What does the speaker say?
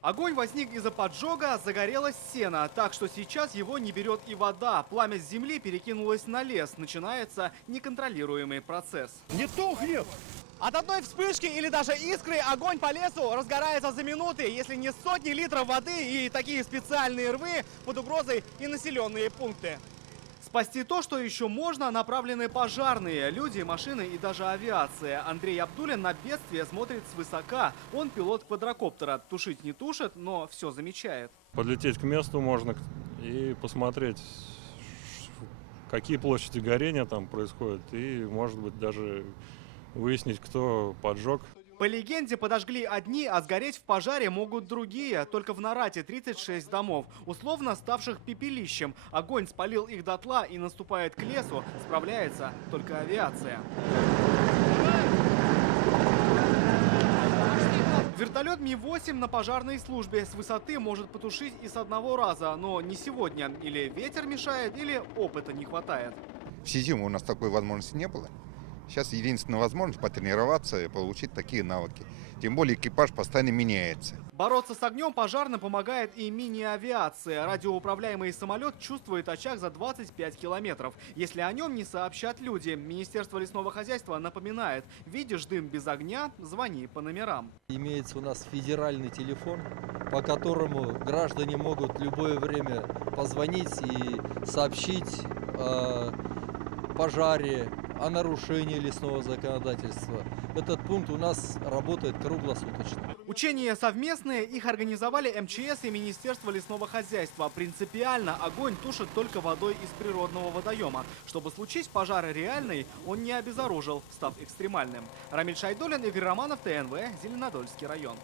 Огонь возник из-за поджога, загорелось сено, так что сейчас его не берет и вода. Пламя с земли перекинулось на лес. Начинается неконтролируемый процесс. Не тухнет! От одной вспышки или даже искры огонь по лесу разгорается за минуты, если не сотни литров воды и такие специальные рвы, под угрозой и населенные пункты. Спасти то, что еще можно, направлены пожарные, люди, машины и даже авиация. Андрей Абдулин на бедствие смотрит свысока. Он пилот квадрокоптера. Тушить не тушит, но все замечает. Подлететь к месту можно и посмотреть, какие площади горения там происходят, и, может быть, даже выяснить, кто поджег. По легенде, подожгли одни, а сгореть в пожаре могут другие. Только в Нарате 36 домов, условно ставших пепелищем. Огонь спалил их дотла и наступает к лесу. Справляется только авиация. Вертолет Ми-8 на пожарной службе с высоты может потушить и с одного раза, но не сегодня. Или ветер мешает, или опыта не хватает. Всю зиму у нас такой возможности не было. Сейчас единственная возможность потренироваться и получить такие навыки. Тем более экипаж постоянно меняется. Бороться с огнем пожарно помогает и мини-авиация. Радиоуправляемый самолет чувствует очаг за 25 километров. Если о нем не сообщат люди, Министерство лесного хозяйства напоминает: видишь дым без огня, звони по номерам. Имеется у нас федеральный телефон, по которому граждане могут в любое время позвонить и сообщить о пожаре, о нарушении лесного законодательства. Этот пункт у нас работает круглосуточно. Учения совместные, их организовали МЧС и Министерство лесного хозяйства. Принципиально огонь тушит только водой из природного водоема. Чтобы случись пожар реальный, он не обезоружил, став экстремальным. Рамиль Шайдуллин, Игорь Романов, ТНВ, Зеленодольский район.